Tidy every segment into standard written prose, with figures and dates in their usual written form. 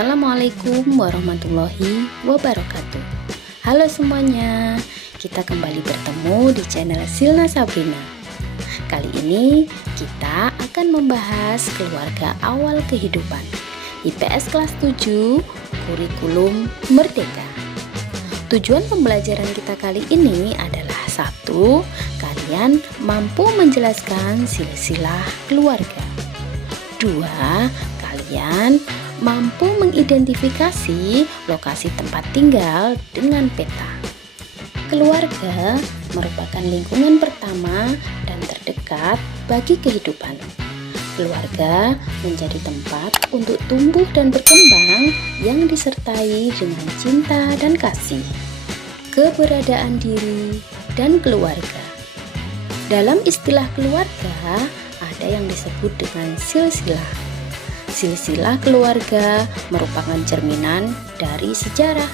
Assalamualaikum warahmatullahi wabarakatuh. Halo semuanya, kita kembali bertemu di channel Silna Sabrina. Kali ini kita akan membahas keluarga awal kehidupan, IPS kelas 7, kurikulum merdeka. Tujuan pembelajaran kita kali ini adalah 1. Kalian mampu menjelaskan silsilah keluarga. 2. Kalian mampu mengidentifikasi lokasi tempat tinggal dengan peta. Keluarga merupakan lingkungan pertama dan terdekat bagi kehidupan. Keluarga menjadi tempat untuk tumbuh dan berkembang yang disertai dengan cinta dan kasih, keberadaan diri, dan keluarga. Dalam istilah keluarga, ada yang disebut dengan silsilah. Silsilah keluarga merupakan cerminan dari sejarah.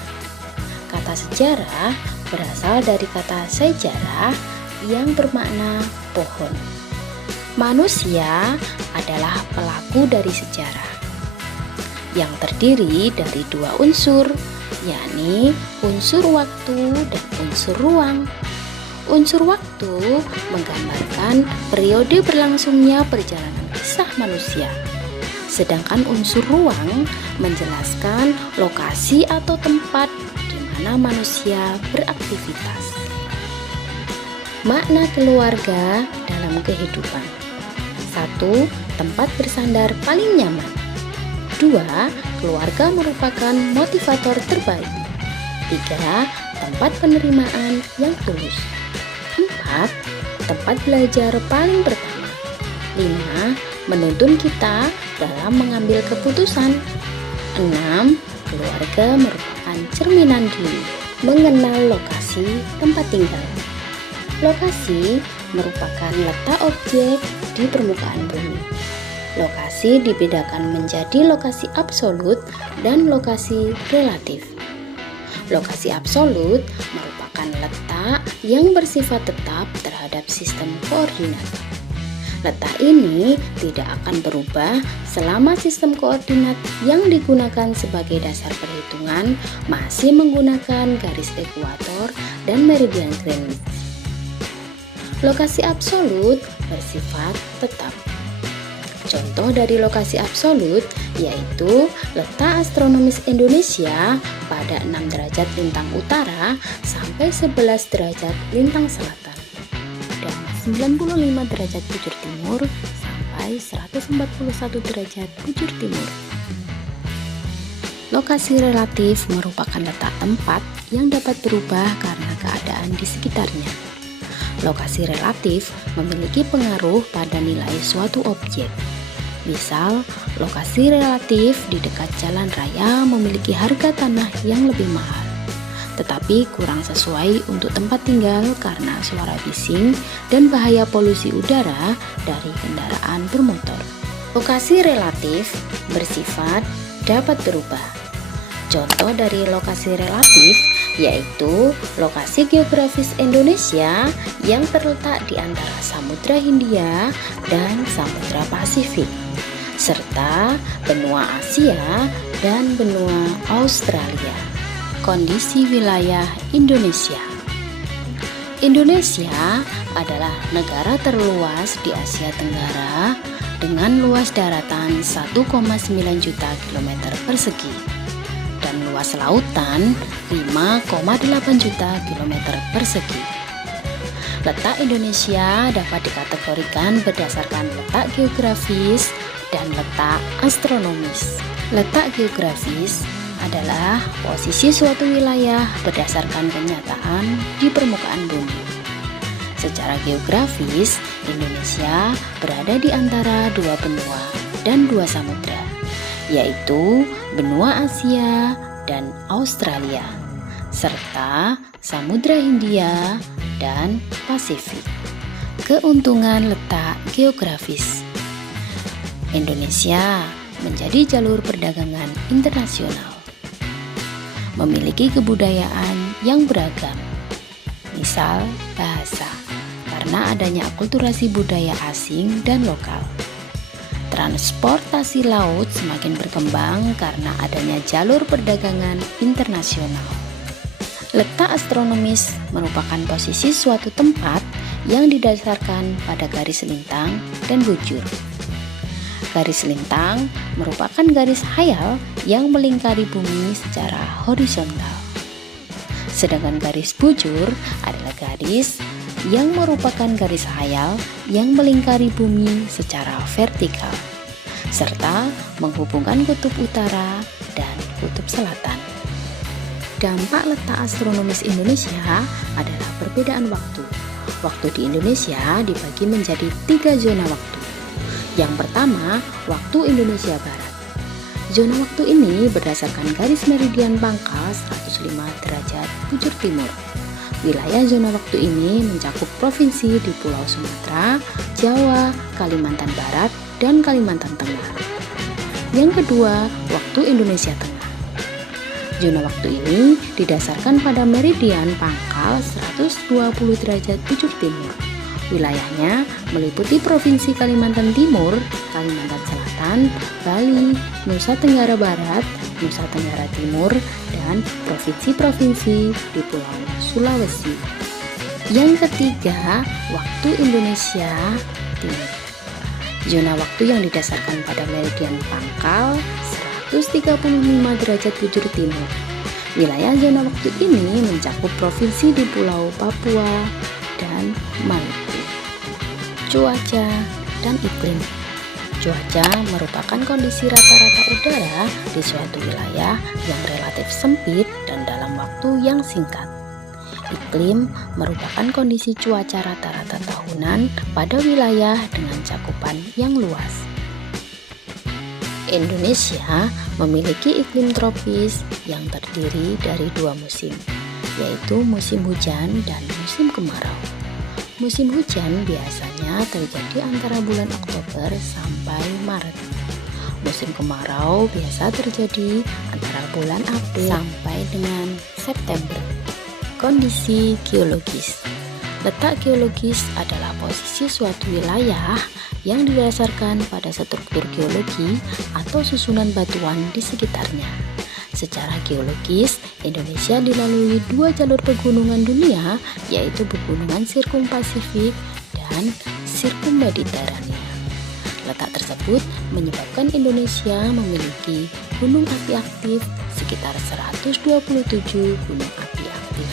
Kata sejarah berasal dari kata sejarah yang bermakna pohon. Manusia adalah pelaku dari sejarah yang terdiri dari 2 unsur, yakni unsur waktu dan unsur ruang. Unsur waktu menggambarkan periode berlangsungnya perjalanan kisah manusia. Sedangkan unsur ruang menjelaskan lokasi atau tempat di mana manusia beraktivitas. Makna keluarga dalam kehidupan: 1. Tempat bersandar paling nyaman. 2. Keluarga merupakan motivator terbaik. 3. Tempat penerimaan yang tulus. 4. Tempat belajar paling pertama. 5. Menuntun kita dalam mengambil keputusan. 6. Keluarga merupakan cerminan diri. Mengenal lokasi tempat tinggal. Lokasi merupakan letak objek di permukaan bumi. Lokasi dibedakan menjadi lokasi absolut dan lokasi relatif. Lokasi absolut merupakan letak yang bersifat tetap terhadap sistem koordinat. Letak ini tidak akan berubah selama sistem koordinat yang digunakan sebagai dasar perhitungan masih menggunakan garis ekuator dan meridian Greenwich. Lokasi absolut bersifat tetap. Contoh dari lokasi absolut yaitu letak astronomis Indonesia pada 6 derajat lintang utara sampai 11 derajat lintang selatan. 95 derajat bujur timur sampai 141 derajat bujur timur. Lokasi relatif merupakan letak tempat yang dapat berubah karena keadaan di sekitarnya. Lokasi relatif memiliki pengaruh pada nilai suatu objek. Misal, lokasi relatif di dekat jalan raya memiliki harga tanah yang lebih mahal, tetapi kurang sesuai untuk tempat tinggal karena suara bising dan bahaya polusi udara dari kendaraan bermotor. Lokasi relatif bersifat dapat berubah. Contoh dari lokasi relatif yaitu lokasi geografis Indonesia yang terletak di antara Samudra Hindia dan Samudra Pasifik, serta benua Asia dan benua Australia. Kondisi wilayah Indonesia. Indonesia adalah negara terluas di Asia Tenggara dengan luas daratan 1,9 juta kilometer persegi dan luas lautan 5,8 juta kilometer persegi. Letak Indonesia dapat dikategorikan berdasarkan letak geografis dan letak astronomis. Letak geografis adalah posisi suatu wilayah berdasarkan kenyataan di permukaan bumi. Secara geografis, Indonesia berada di antara 2 benua dan 2 samudra, yaitu benua Asia dan Australia, serta Samudra Hindia dan Pasifik. Keuntungan letak geografis: Indonesia menjadi jalur perdagangan internasional, memiliki kebudayaan yang beragam, misal bahasa, karena adanya akulturasi budaya asing dan lokal. Transportasi laut semakin berkembang karena adanya jalur perdagangan internasional. Letak astronomis merupakan posisi suatu tempat yang didasarkan pada garis lintang dan bujur. Garis lintang merupakan garis hayal yang melingkari bumi secara horizontal. Sedangkan garis bujur adalah garis yang merupakan garis hayal yang melingkari bumi secara vertikal, serta menghubungkan kutub utara dan kutub selatan. Dampak letak astronomis Indonesia adalah perbedaan waktu. Waktu di Indonesia dibagi menjadi 3 zona waktu. Yang pertama, waktu Indonesia Barat. Zona waktu ini berdasarkan garis meridian pangkal 105 derajat bujur timur. Wilayah zona waktu ini mencakup provinsi di Pulau Sumatera, Jawa, Kalimantan Barat, dan Kalimantan Tengah. Yang kedua, waktu Indonesia Tengah. Zona waktu ini didasarkan pada meridian pangkal 120 derajat bujur timur. Wilayahnya meliputi Provinsi Kalimantan Timur, Kalimantan Selatan, Bali, Nusa Tenggara Barat, Nusa Tenggara Timur, dan provinsi-provinsi di Pulau Sulawesi. Yang ketiga, waktu Indonesia Timur. Zona waktu yang didasarkan pada meridian pangkal 135 derajat bujur timur. Wilayah zona waktu ini mencakup provinsi di Pulau Papua dan Maluku. Cuaca dan iklim. Cuaca merupakan kondisi rata-rata udara di suatu wilayah yang relatif sempit dan dalam waktu yang singkat. Iklim merupakan kondisi cuaca rata-rata tahunan pada wilayah dengan cakupan yang luas. Indonesia memiliki iklim tropis yang terdiri dari 2 musim, yaitu musim hujan dan musim kemarau. Musim hujan biasanya terjadi antara bulan Oktober sampai Maret. Musim kemarau biasa terjadi antara bulan April sampai dengan September. Kondisi geologis. Letak geologis adalah posisi suatu wilayah yang didasarkan pada struktur geologi atau susunan batuan di sekitarnya. Secara geologis, Indonesia dilalui 2 jalur pegunungan dunia, yaitu pegunungan Sirkum Pasifik dan Sirkum Mediterania. Letak tersebut menyebabkan Indonesia memiliki gunung api aktif sekitar 127 gunung api aktif.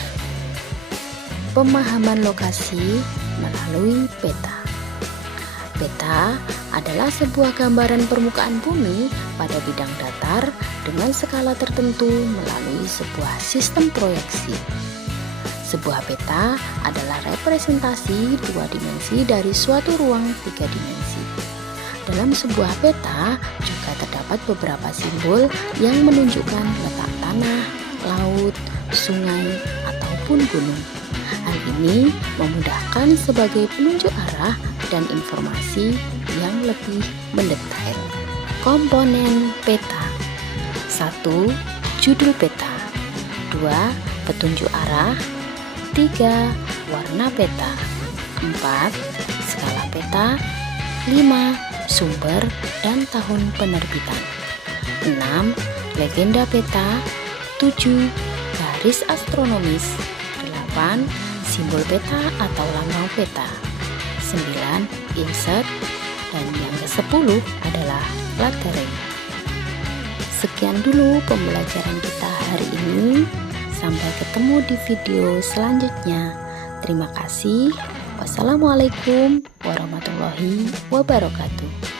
Pemahaman lokasi melalui peta. Peta adalah sebuah gambaran permukaan bumi pada bidang datar dengan skala tertentu melalui sebuah sistem proyeksi. Sebuah peta adalah representasi 2 dimensi dari suatu ruang 3 dimensi. Dalam sebuah peta juga terdapat beberapa simbol yang menunjukkan letak tanah, laut, sungai, ataupun gunung. Hal ini memudahkan sebagai penunjuk arah dan informasi yang lebih mendetail. Komponen peta. 1. Judul peta. 2. Petunjuk arah. 3. Warna peta. 4. Skala peta. 5. Sumber dan tahun penerbitan. 6. Legenda peta. 7. Garis astronomis. 8. Simbol peta atau lambang peta. 9. Insert. Dan yang ke-10 adalah lettering. Sekian dulu pembelajaran kita hari ini. Sampai ketemu di video selanjutnya. Terima kasih. Wassalamualaikum warahmatullahi wabarakatuh.